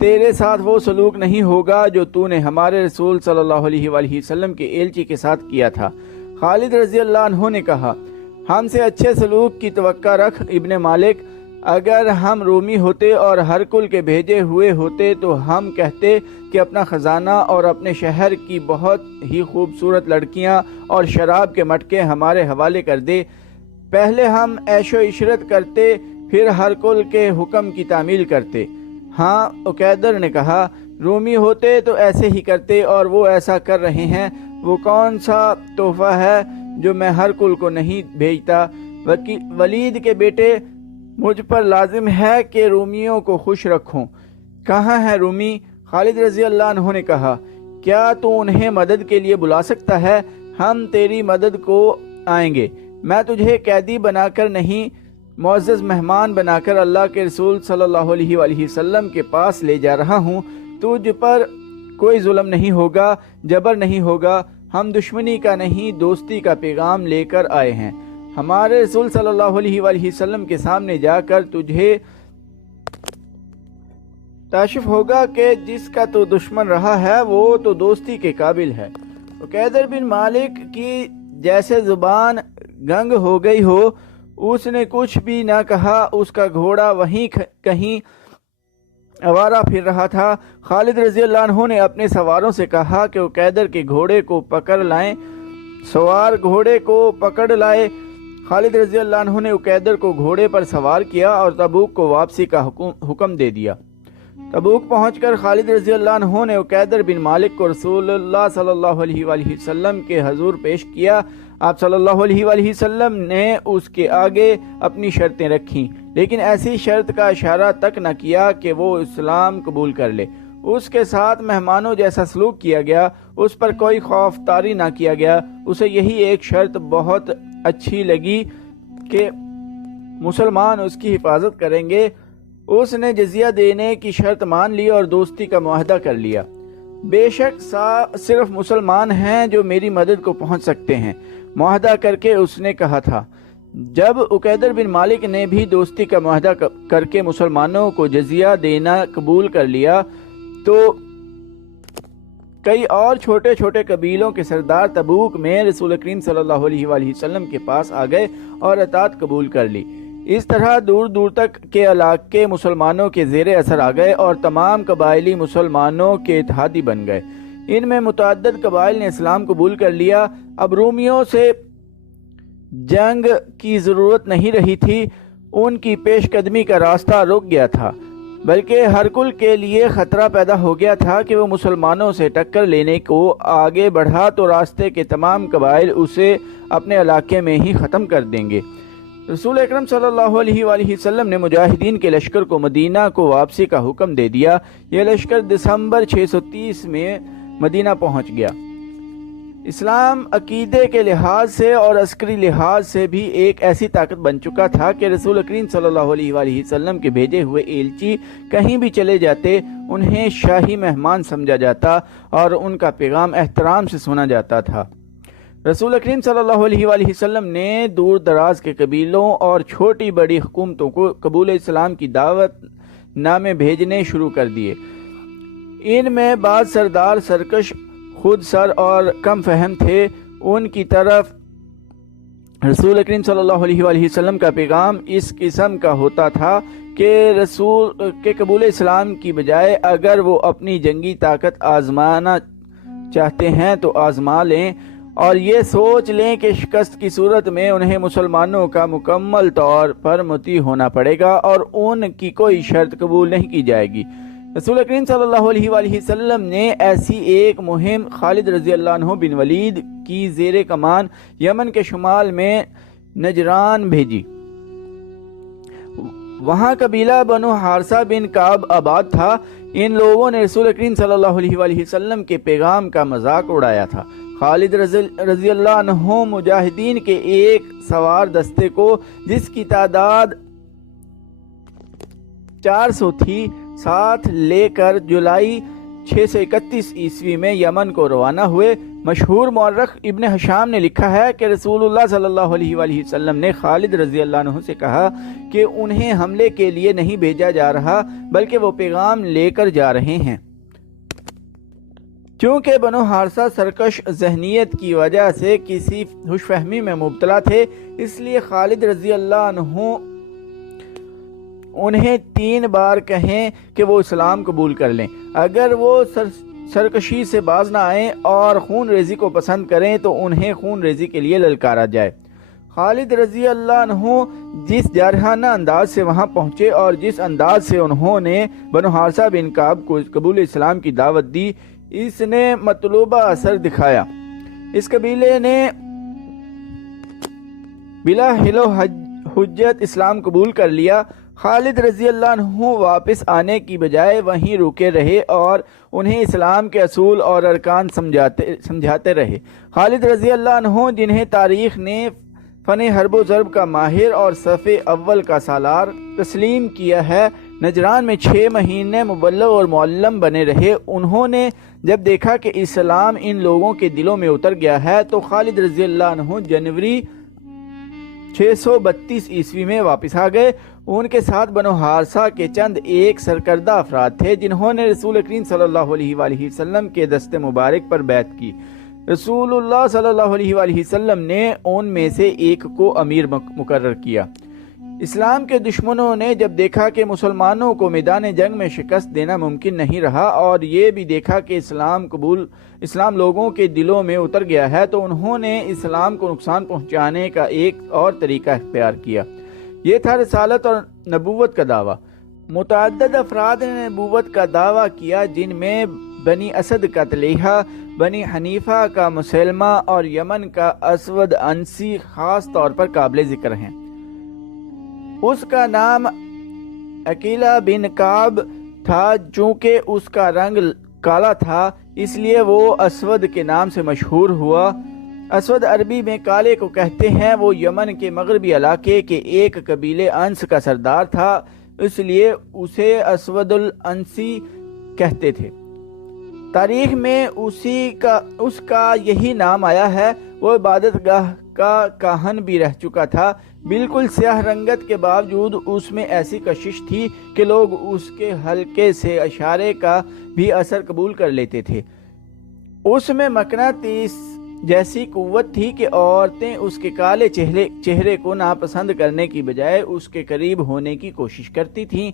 تیرے ساتھ وہ سلوک نہیں ہوگا جو تو نے ہمارے رسول صلی اللہ علیہ وآلہ وسلم کے ایلچی کے ساتھ کیا تھا۔ خالد رضی اللہ عنہ نے کہا، ہم سے اچھے سلوک کی توقع رکھ ابن مالک، اگر ہم رومی ہوتے اور ہرکل کے بھیجے ہوئے ہوتے تو ہم کہتے کہ اپنا خزانہ اور اپنے شہر کی بہت ہی خوبصورت لڑکیاں اور شراب کے مٹکے ہمارے حوالے کر دے۔ پہلے ہم عیش و عشرت کرتے، پھر ہرکل کے حکم کی تعمیل کرتے۔ ہاں، عقیدر نے کہا، رومی ہوتے تو ایسے ہی کرتے، اور وہ ایسا کر رہے ہیں۔ وہ کون سا تحفہ ہے جو میں ہرکل کو نہیں بھیجتا؟ ولید کے بیٹے، مجھ پر لازم ہے کہ رومیوں کو خوش رکھوں۔ کہاں ہے رومی؟ خالد رضی اللہ عنہ نے کہا، کیا تو انہیں مدد کے لیے بلا سکتا ہے؟ ہم تیری مدد کو آئیں گے۔ میں تجھے قیدی بنا کر نہیں، معزز مہمان بنا کر اللہ کے رسول صلی اللہ علیہ وآلہ وسلم کے پاس لے جا رہا ہوں۔ تجھ پر کوئی ظلم نہیں ہوگا، جبر نہیں ہوگا۔ ہم دشمنی کا نہیں، دوستی کا پیغام لے کر آئے ہیں۔ ہمارے رسول صلی اللہ علیہ وآلہ وسلم کے سامنے جا کر تجھے کاشف ہوگا کہ جس کا تو دشمن رہا ہے وہ تو دوستی کے قابل ہے۔ عقیدر بن مالک کی جیسے زبان گنگ ہو گئی ہو، اس نے کچھ بھی نہ کہا۔ اس کا گھوڑا وہیں کہیں آوارہ پھر رہا تھا۔ خالد رضی اللہ عنہ نے اپنے سواروں سے کہا کہ عقیدر کے گھوڑے کو پکڑ لائیں۔ سوار گھوڑے کو پکڑ لائے۔ خالد رضی اللہ عنہ نے عقیدر کو گھوڑے پر سوار کیا اور تبوک کو واپسی کا حکم دے دیا۔ تبوک پہنچ کر خالد رضی اللہ عنہ نے عقیدر بن مالک کو رسول اللہ صلی اللہ علیہ وآلہ وسلم کے حضور پیش کیا۔ آپ صلی اللہ علیہ وآلہ وسلم نے اس کے آگے اپنی شرطیں رکھیں، لیکن ایسی شرط کا اشارہ تک نہ کیا کہ وہ اسلام قبول کر لے۔ اس کے ساتھ مہمانوں جیسا سلوک کیا گیا، اس پر کوئی خوف طاری نہ کیا گیا۔ اسے یہی ایک شرط بہت اچھی لگی کہ مسلمان اس کی حفاظت کریں گے۔ اس نے جزیہ دینے کی شرط مان لی اور دوستی کا معاہدہ کر لیا۔ بے شک صرف مسلمان ہیں جو میری مدد کو پہنچ سکتے ہیں، معاہدہ کر کے اس نے کہا تھا۔ جب عقیدر بن مالک نے بھی دوستی کا معاہدہ کر کے مسلمانوں کو جزیہ دینا قبول کر لیا تو کئی اور چھوٹے چھوٹے قبیلوں کے سردار تبوک میں رسول کریم صلی اللہ علیہ وآلہ وسلم کے پاس آ گئے اور اطاعت قبول کر لی۔ اس طرح دور دور تک کے علاقے مسلمانوں کے زیر اثر آ گئے اور تمام قبائلی مسلمانوں کے اتحادی بن گئے۔ ان میں متعدد قبائل نے اسلام قبول کر لیا۔ اب رومیوں سے جنگ کی ضرورت نہیں رہی تھی، ان کی پیش قدمی کا راستہ رک گیا تھا، بلکہ ہرکل کے لیے خطرہ پیدا ہو گیا تھا کہ وہ مسلمانوں سے ٹکر لینے کو آگے بڑھا تو راستے کے تمام قبائل اسے اپنے علاقے میں ہی ختم کر دیں گے۔ رسول اکرم صلی اللہ علیہ وآلہ وسلم نے مجاہدین کے لشکر کو مدینہ کو واپسی کا حکم دے دیا۔ یہ لشکر دسمبر 630 میں مدینہ پہنچ گیا۔ اسلام عقیدے کے لحاظ سے اور عسکری لحاظ سے بھی ایک ایسی طاقت بن چکا تھا کہ رسول کریم صلی اللہ علیہ وآلہ وسلم کے بھیجے ہوئے ایلچی کہیں بھی چلے جاتے، انہیں شاہی مہمان سمجھا جاتا اور ان کا پیغام احترام سے سنا جاتا تھا۔ رسول کریم صلی اللہ علیہ وآلہ وسلم نے دور دراز کے قبیلوں اور چھوٹی بڑی حکومتوں کو قبول اسلام کی دعوت نامے بھیجنے شروع کر دیے۔ ان میں بعض سردار سرکش، خود سر اور کم فہم تھے۔ ان کی طرف رسول کریم صلی اللہ علیہ وآلہ وسلم کا پیغام اس قسم کا ہوتا تھا کہ رسول کے قبول اسلام کی بجائے اگر وہ اپنی جنگی طاقت آزمانا چاہتے ہیں تو آزما لیں، اور یہ سوچ لیں کہ شکست کی صورت میں انہیں مسلمانوں کا مکمل طور پر مطیع ہونا پڑے گا اور ان کی کوئی شرط قبول نہیں کی جائے گی۔ رسول کریم صلی اللہ علیہ وآلہ وسلم نے ایسی ایک مہم خالد رضی اللہ عنہ بن ولید کی زیر کمان یمن کے شمال میں نجران بھیجی۔ وہاں قبیلہ بنو حارثہ بن کعب آباد تھا۔ ان لوگوں نے رسول کریم صلی اللہ علیہ وآلہ وسلم کے پیغام کا مذاق اڑایا تھا۔ خالد رضی اللہ عنہ مجاہدین کے ایک سوار دستے کو، جس کی تعداد 400 تھی، ساتھ لے کر جولائی 631 عیسوی میں یمن کو روانہ ہوئے۔ مشہور مورخ ابن ہشام نے لکھا ہے کہ رسول اللہ صلی اللہ علیہ وآلہ وسلم نے خالد رضی اللہ عنہ سے کہا کہ انہیں حملے کے لیے نہیں بھیجا جا رہا بلکہ وہ پیغام لے کر جا رہے ہیں۔ چونکہ بنو حارثہ سرکش ذہنیت کی وجہ سے کسی خوش فہمی میں مبتلا تھے، اس لیے خالد رضی اللہ عنہ انہیں 3 بار کہیں کہ وہ اسلام قبول کر لیں۔ اگر وہ سرکشی سے باز نہ آئیں اور خون ریزی کو پسند کریں تو انہیں خون ریزی کے لیے للکارا جائے۔ خالد رضی اللہ عنہ جس جارحانہ انداز سے وہاں پہنچے اور جس انداز سے انہوں نے بنو حارثہ بن کعب کو قبول اسلام کی دعوت دی، اس نے مطلوبہ اثر دکھایا۔ اس قبیلے نے بلا حل و حجت اسلام قبول کر لیا۔ خالد رضی اللہ عنہ واپس آنے کی بجائے وہیں رکے رہے اور انہیں اسلام کے اصول اور ارکان سمجھاتے رہے۔ خالد رضی اللہ عنہ جنہیں تاریخ نے فن حرب و ضرب کا ماہر اور صف اول کا سالار تسلیم کیا ہے، نجران میں 6 مہینے مبلغ اور معلم بنے رہے۔ انہوں نے جب دیکھا کہ اسلام ان لوگوں کے دلوں میں اتر گیا ہے تو خالد رضی اللہ عنہ جنوری 632 عیسوی میں واپس آ گئے۔ ان کے ساتھ بنو حارثہ کے چند ایک سرکردہ افراد تھے جنہوں نے رسول کریم صلی اللہ علیہ وآلہ وسلم کے دست مبارک پر بیعت کی۔ رسول اللہ صلی اللہ علیہ وآلہ وسلم نے ان میں سے ایک کو امیر مقرر کیا۔ اسلام کے دشمنوں نے جب دیکھا کہ مسلمانوں کو میدان جنگ میں شکست دینا ممکن نہیں رہا اور یہ بھی دیکھا کہ اسلام لوگوں کے دلوں میں اتر گیا ہے، تو انہوں نے اسلام کو نقصان پہنچانے کا ایک اور طریقہ اختیار کیا۔ یہ تھا رسالت اور نبوت کا دعویٰ۔ متعدد افراد نے نبوت کا دعویٰ کیا، جن میں بنی اسد کا طلیحہ، بنی حنیفہ کا مسلمہ اور یمن کا اسود انسی خاص طور پر قابل ذکر ہیں۔ اس کا نام عقیلہ بن کعب تھا، چونکہ اس کا رنگ کالا تھا اس لیے وہ اسود کے نام سے مشہور ہوا۔ اسود عربی میں کالے کو کہتے ہیں۔ وہ یمن کے مغربی علاقے کے ایک قبیلے انس کا سردار تھا، اس لیے اسے اسود الانسی کہتے تھے۔ تاریخ میں اس کا یہی نام آیا ہے۔ وہ عبادت گاہ کا کاہن بھی رہ چکا تھا۔ بالکل سیاہ رنگت کے باوجود اس میں ایسی کشش تھی کہ لوگ اس کے ہلکے سے اشارے کا بھی اثر قبول کر لیتے تھے۔ اس میں مقناطیس جیسی قوت تھی کہ عورتیں اس کے کالے چہرے کو ناپسند کرنے کی بجائے اس کے قریب ہونے کی کوشش کرتی تھیں۔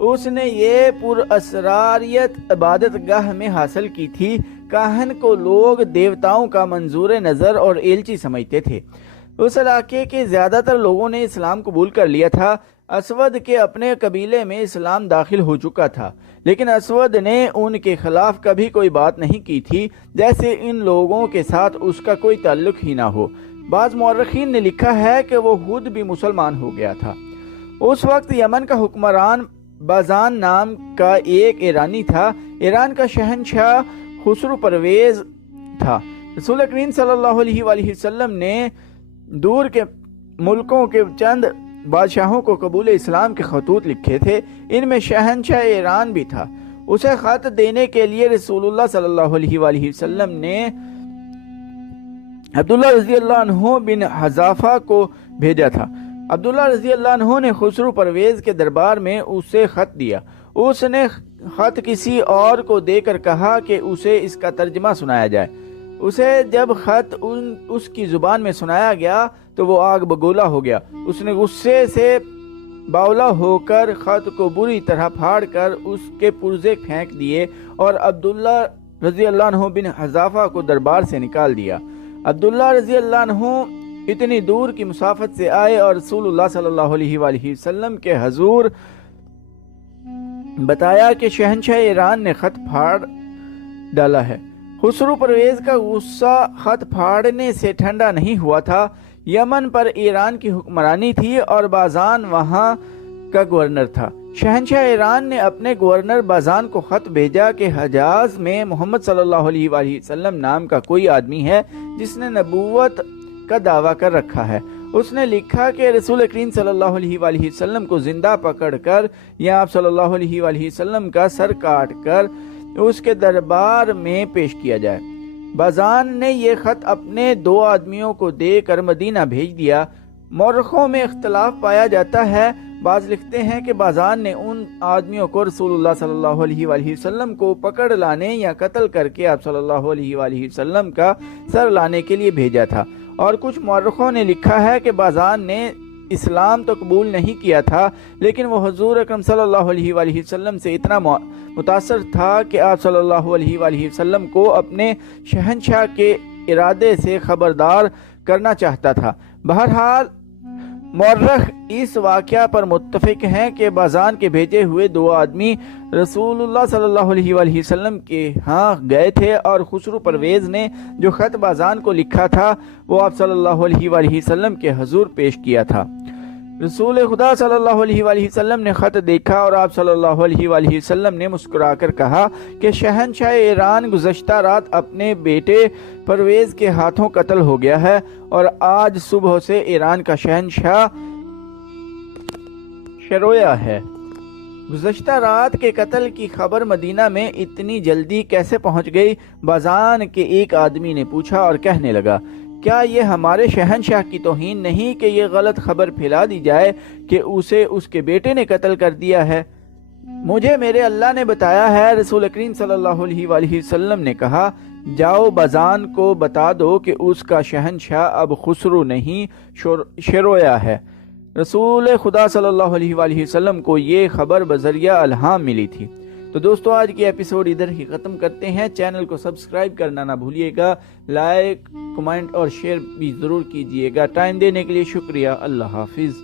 اس نے یہ پراسراریت عبادت گاہ میں حاصل کی تھی۔ کاہن کو لوگ دیوتاؤں کا منظور نظر اور ایلچی سمجھتے تھے۔ اس علاقے کے زیادہ تر لوگوں نے اسلام قبول کر لیا تھا۔ اسود کے اپنے قبیلے میں اسلام داخل ہو چکا تھا، لیکن اسود نے ان کے خلاف کبھی کوئی بات نہیں کی تھی، جیسے ان لوگوں کے ساتھ اس کا کوئی تعلق ہی نہ ہو۔ بعض مورخین نے لکھا ہے کہ وہ خود بھی مسلمان ہو گیا تھا۔ اس وقت یمن کا حکمران بازان نام کا ایک ایرانی تھا۔ ایران کا شہنشاہ خسرو پرویز تھا۔ رسول کریم صلی اللہ علیہ وآلہ وسلم نے دور کے ملکوں کے چند بادشاہوں کو قبول اسلام کے خطوط لکھے تھے، ان میں شہنشاہ ایران بھی تھا۔ اسے خط دینے کے لیے رسول اللہ صلی اللہ علیہ وآلہ وسلم نے عبداللہ رضی اللہ عنہ بن حذافہ کو بھیجا تھا۔ عبداللہ رضی اللہ عنہ نے خسرو پرویز کے دربار میں اسے خط دیا۔ اس نے خط کسی اور کو دے کر کہا کہ اسے اس کا ترجمہ سنایا جائے۔ اسے جب خط اس کی زبان میں سنایا گیا تو وہ آگ بگولا ہو گیا۔ اس نے غصے سے باولا ہو کر خط کو بری طرح پھاڑ کر اس کے پرزے پھینک دیے اور عبداللہ رضی اللہ عنہ بن حذافہ کو دربار سے نکال دیا۔ عبداللہ رضی اللہ عنہ اتنی دور کی مسافت سے آئے اور رسول اللہ صلی اللہ علیہ وآلہ وسلم کے حضور بتایا کہ شہنشاہ ایران نے خط پھاڑ ڈالا ہے۔ خسرو پرویز کا غصہ خط پھاڑنے سے ٹھنڈا نہیں ہوا تھا۔ یمن پر ایران کی حکمرانی تھی اور بازان وہاں کا گورنر تھا۔ شہنشاہ ایران نے اپنے گورنر بازان کو خط بھیجا کہ حجاز میں محمد صلی اللہ علیہ وآلہ وسلم نام کا کوئی آدمی ہے جس نے نبوت کا دعویٰ کر رکھا ہے۔ اس نے لکھا کہ رسول کریم صلی اللہ علیہ وآلہ وسلم کو زندہ پکڑ کر یا آپ صلی اللہ علیہ وآلہ وسلم کا سر کاٹ کر اس کے دربار میں پیش کیا جائے۔ بازان نے یہ خط اپنے 2 آدمیوں کو دے کر مدینہ بھیج دیا۔ مورخوں میں اختلاف پایا جاتا ہے، بعض لکھتے ہیں کہ بازان نے ان آدمیوں کو رسول اللہ صلی اللہ علیہ وآلہ وسلم کو پکڑ لانے یا قتل کر کے آپ صلی اللہ علیہ وآلہ وسلم کا سر لانے کے لیے بھیجا تھا، اور کچھ مورخوں نے لکھا ہے کہ بازان نے اسلام تو قبول نہیں کیا تھا، لیکن وہ حضور اکرم صلی اللہ علیہ وآلہ وسلم سے اتنا متاثر تھا کہ آپ صلی اللہ علیہ وآلہ وسلم کو اپنے شہنشاہ کے ارادے سے خبردار کرنا چاہتا تھا۔ بہرحال مورخ اس واقعہ پر متفق ہیں کہ بازان کے بھیجے ہوئے 2 آدمی رسول اللہ صلی اللہ علیہ وآلہ وسلم کے ہاں گئے تھے، اور خسرو پرویز نے جو خط بازان کو لکھا تھا وہ آپ صلی اللہ علیہ وآلہ وسلم کے حضور پیش کیا تھا۔ رسول خدا صلی اللہ علیہ وآلہ وسلم نے خط دیکھا اور آپ صلی اللہ علیہ وآلہ وسلم نے مسکرا کر کہا کہ شہنشاہ ایران گزشتہ رات اپنے بیٹے پرویز کے ہاتھوں قتل ہو گیا ہے، اور آج صبح سے ایران کا شہنشاہ شرویا ہے۔ گزشتہ رات کے قتل کی خبر مدینہ میں اتنی جلدی کیسے پہنچ گئی؟ بازان کے ایک آدمی نے پوچھا اور کہنے لگا، کیا یہ ہمارے شہنشاہ کی توہین نہیں کہ یہ غلط خبر پھیلا دی جائے کہ اسے اس کے بیٹے نے قتل کر دیا ہے؟ مجھے میرے اللہ نے بتایا ہے۔ رسول کریم صلی اللہ علیہ وآلہ وسلم نے کہا، جاؤ بازان کو بتا دو کہ اس کا شہنشاہ اب خسرو نہیں شرویا ہے۔ رسول خدا صلی اللہ علیہ وآلہ وسلم کو یہ خبر بذریعہ الہام ملی تھی۔ تو دوستو آج کی ایپیسوڈ ادھر ہی ختم کرتے ہیں۔ چینل کو سبسکرائب کرنا نہ بھولیے گا، لائک، کمنٹ اور شیئر بھی ضرور کیجیے گا۔ ٹائم دینے کے لیے شکریہ۔ اللہ حافظ۔